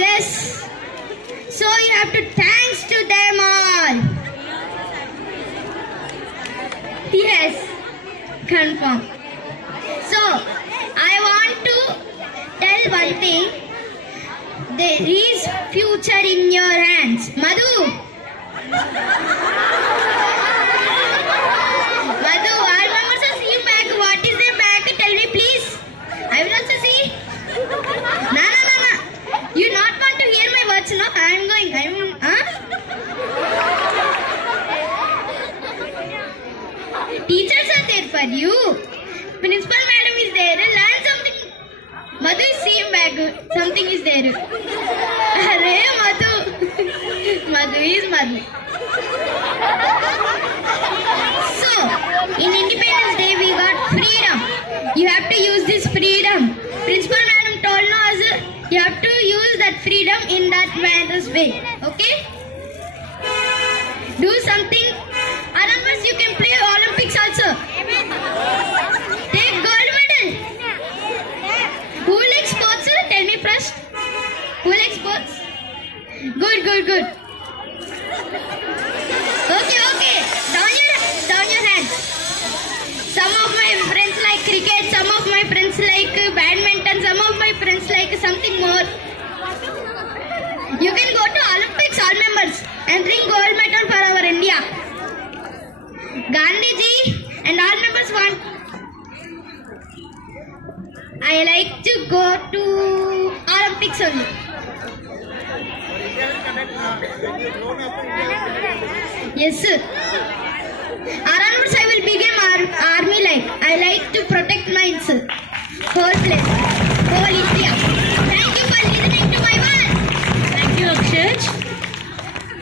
prizes. So you have to thanks to them all. Yes, confirm. So I want to tell one thing. There is future in your hands. Madhu. Madhu, all members are seeing back. What is their back? Tell me please. I will also see. No. You not want to hear my words, no? I am going. Teachers are there for you. Principal madam is there. Learn something. Madhu is seeing back. Something is there. Arey Madhu. Madhu is Madhu. So, in Independence Day we got freedom. You have to use this freedom. Principal madam told us you have to use that freedom in that manner's way. Okay? Do something. Otherwise you can play Olympics also. Take gold medal. Who likes sports? Tell me first. Who likes sports? Good. Okay. Down your hands. Some of my friends like cricket, some of my friends like badminton, some of my friends like something more. You can go to Olympics, all members, and bring gold medal for our India. Gandhiji and all members want. I like to go to Olympics only. Yes, sir. Onwards I will become army like. I like to protect my whole place, whole India.